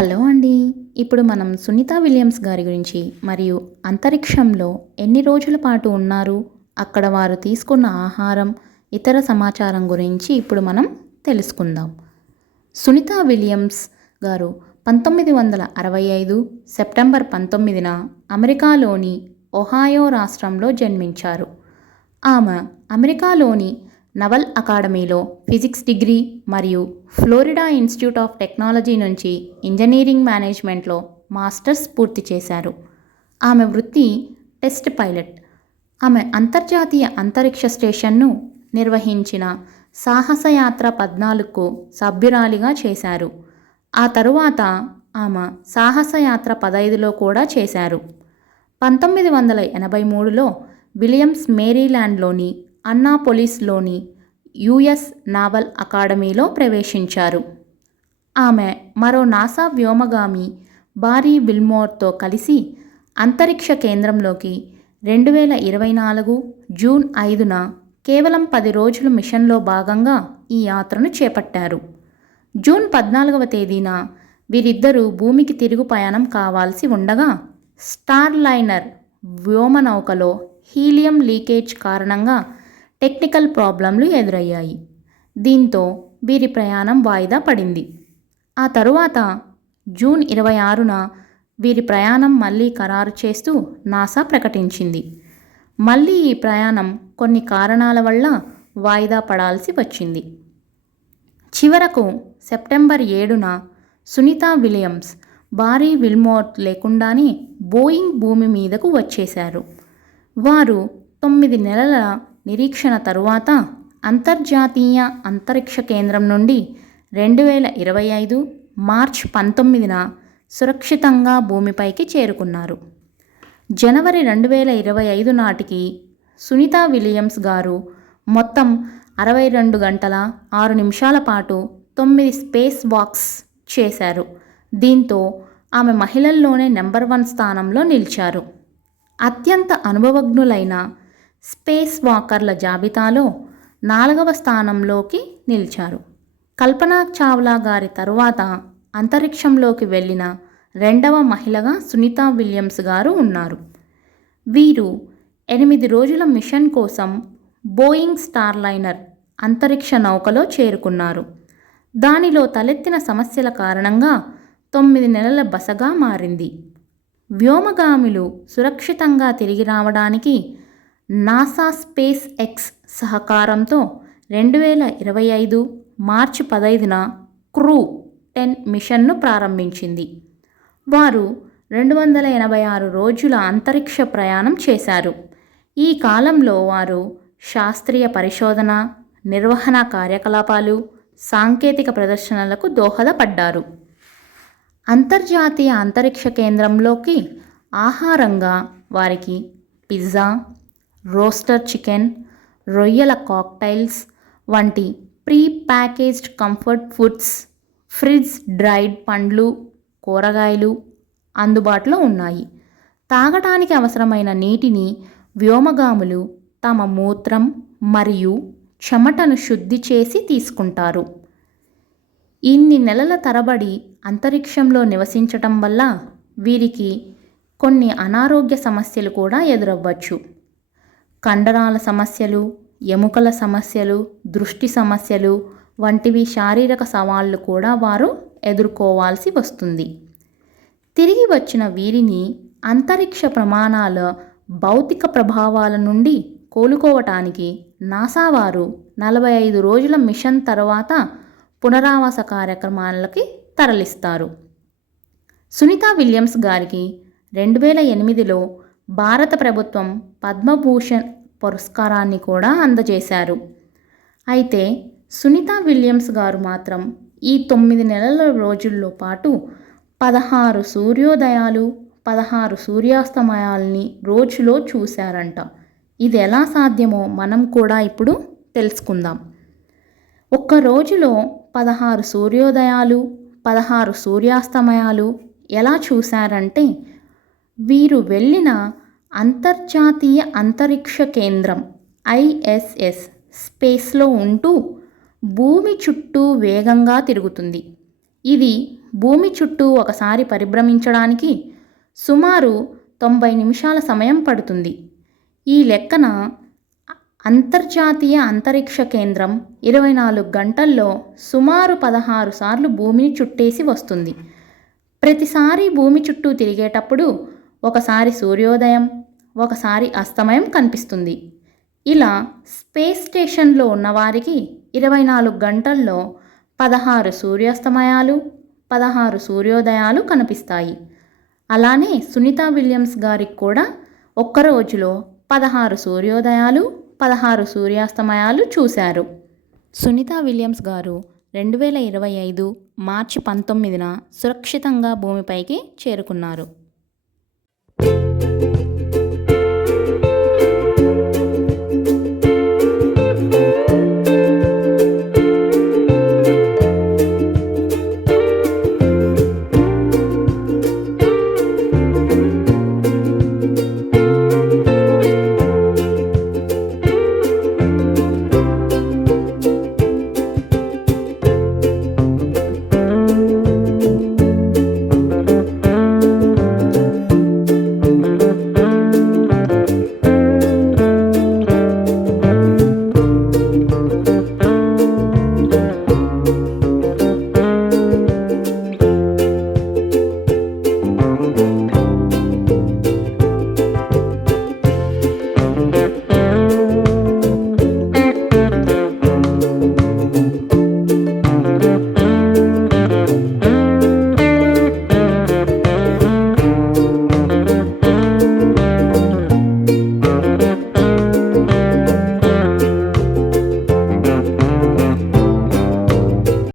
Hello అండి. ఇప్పుడు మనం సునీత విలియమ్స్ గారి గురించి మరియు అంతరిక్షంలో ఎన్ని రోజుల పాటు ఉన్నారు, అక్కడ వారు తీసుకున్న ఆహారం, ఇతర సమాచారం గురించి ఇప్పుడు మనం తెలుసుకుందాం. సునీత విలియమ్స్ గారు 1965 సెప్టెంబర్ 19న అమెరికాలోని ఒహాయో రాష్ట్రంలో జన్మించారు. ఆమె అమెరికాలోని నవల్ అకాడమీలో ఫిజిక్స్ డిగ్రీ మరియు ఫ్లోరిడా ఇన్స్టిట్యూట్ ఆఫ్ టెక్నాలజీ నుంచి ఇంజనీరింగ్ మేనేజ్మెంట్లో మాస్టర్స్ పూర్తి చేశారు. ఆమె వృత్తి టెస్ట్ పైలట్. ఆమె అంతర్జాతీయ అంతరిక్ష స్టేషన్ను నిర్వహించిన సాహసయాత్ర 14కు సభ్యురాలిగా చేశారు. ఆ తరువాత ఆమె సాహసయాత్ర 15లో కూడా చేశారు. 1983లో విలియమ్స్ మేరీల్యాండ్లోని అన్నాపోలిస్లోని యుఎస్ నావల్ అకాడమీలో ప్రవేశించారు. ఆమె మరో నాసా వ్యోమగామి బారీ విల్మోర్తో కలిసి అంతరిక్ష కేంద్రంలోకి 2024 జూన్ 5న కేవలం 10 రోజుల మిషన్లో భాగంగా ఈ యాత్రను చేపట్టారు. జూన్ 14వ తేదీన వీరిద్దరూ భూమికి తిరుగు ప్రయాణం కావాల్సి ఉండగా స్టార్లైనర్ వ్యోమనౌకలో హీలియం లీకేజ్ కారణంగా టెక్నికల్ ప్రాబ్లంలు ఎదురయ్యాయి. దీంతో వీరి ప్రయాణం వాయిదా పడింది. ఆ తరువాత జూన్ 26న వీరి ప్రయాణం మళ్ళీ ఖరారు చేస్తూ నాసా ప్రకటించింది. మళ్ళీ ఈ ప్రయాణం కొన్ని కారణాల వల్ల వాయిదా పడాల్సి వచ్చింది. చివరకు సెప్టెంబర్ 7న సునీత విలియమ్స్ బారీ విల్మోర్ లేకుండానే బోయింగ్ భూమి మీదకు వచ్చేశారు. వారు 9 నెలల నిరీక్షణ తరువాత అంతర్జాతీయ అంతరిక్ష కేంద్రం నుండి 2025 మార్చి 19న సురక్షితంగా భూమిపైకి చేరుకున్నారు. జనవరి 2025 నాటికి సునీత విలియమ్స్ గారు మొత్తం 62 గంటల 6 నిమిషాల పాటు 9 స్పేస్ వాక్స్ చేశారు. దీంతో ఆమె మహిళల్లోనే నెంబర్ 1 స్థానంలో నిలిచారు. అత్యంత అనుభవజ్ఞులైన స్పేస్ వాకర్ల జాబితాలో 4వ స్థానంలోకి నిలిచారు. కల్పనా చావ్లా గారి తరువాత అంతరిక్షంలోకి వెళ్ళిన 2వ మహిళగా సునీత విలియమ్స్ గారు ఉన్నారు. వీరు 8 రోజుల మిషన్ కోసం బోయింగ్ స్టార్లైనర్ అంతరిక్ష నౌకలో చేరుకున్నారు. దానిలో తలెత్తిన సమస్యల కారణంగా 9 నెలల బసగా మారింది. వ్యోమగాములు సురక్షితంగా తిరిగి రావడానికి నాసా స్పేస్ ఎక్స్ సహకారంతో 2025 మార్చి 15న క్రూ 10 మిషన్ను ప్రారంభించింది. వారు 286 రోజుల అంతరిక్ష ప్రయాణం చేశారు. ఈ కాలంలో వారు శాస్త్రీయ పరిశోధన, నిర్వహణ కార్యకలాపాలు, సాంకేతిక ప్రదర్శనలకు దోహదపడ్డారు. అంతర్జాతీయ అంతరిక్ష కేంద్రంలోకి ఆహారంగా వారికి పిజ్జా, రోస్టర్ చికెన్, రొయ్యల కాక్టైల్స్ వంటి pre packaged comfort foods, fridge dried పండ్లు, కూరగాయలు అందుబాటులో ఉన్నాయి. తాగటానికి అవసరమైన నీటిని వ్యోమగాములు తమ మూత్రం మరియు చెమటను శుద్ధి చేసి తీసుకుంటారు. ఇన్ని నెలల తరబడి అంతరిక్షంలో నివసించటం వల్ల వీరికి కొన్ని అనారోగ్య సమస్యలు కూడా ఎదురవ్వచ్చు. కండరాల సమస్యలు, ఎముకల సమస్యలు, దృష్టి సమస్యలు వంటివి శారీరక సవాళ్లు కూడా వారు ఎదుర్కోవాల్సి వస్తుంది. తిరిగి వచ్చిన వీరిని అంతరిక్ష ప్రమాణాల భౌతిక ప్రభావాల నుండి కోలుకోవటానికి నాసా వారు 45 రోజుల మిషన్ తర్వాత పునరావాస కార్యక్రమాలకి తరలిస్తారు. సునీత విలియమ్స్ గారికి 2008లో భారత ప్రభుత్వం పద్మభూషణ్ పురస్కారాన్ని కూడా అందజేశారు. అయితే సునీత విలియమ్స్ గారు మాత్రం ఈ 9 నెలల రోజుల్లో పాటు 16 సూర్యోదయాలు, 16 సూర్యాస్తమయాల్ని రోజులో చూశారంట. ఇది ఎలా సాధ్యమో మనం కూడా ఇప్పుడు తెలుసుకుందాం. ఒక్క రోజులో 16 సూర్యోదయాలు, 16 సూర్యాస్తమయాలు ఎలా చూశారంటే వీరు వెళ్ళిన అంతర్జాతీయ అంతరిక్ష కేంద్రం ఐఎస్ఎస్ స్పేస్లో ఉంటూ భూమి చుట్టూ వేగంగా తిరుగుతుంది. ఇది భూమి చుట్టూ ఒకసారి పరిభ్రమించడానికి సుమారు 90 నిమిషాల సమయం పడుతుంది. ఈ లెక్కన అంతర్జాతీయ అంతరిక్ష కేంద్రం 24 గంటల్లో సుమారు 16 సార్లు భూమిని చుట్టేసి వస్తుంది. ప్రతిసారి భూమి చుట్టూ తిరిగేటప్పుడు ఒకసారి సూర్యోదయం, ఒకసారి అస్తమయం కనిపిస్తుంది. ఇలా స్పేస్ స్టేషన్లో ఉన్నవారికి 24 గంటల్లో 16 సూర్యాస్తమయాలు, 16 సూర్యోదయాలు కనిపిస్తాయి. అలానే సునీత విలియమ్స్ గారికి కూడా ఒక్క రోజులో 16 సూర్యోదయాలు, 16 సూర్యాస్తమయాలు చూశారు. సునీత విలియమ్స్ గారు 2025 మార్చి 19న సురక్షితంగా భూమిపైకి చేరుకున్నారు.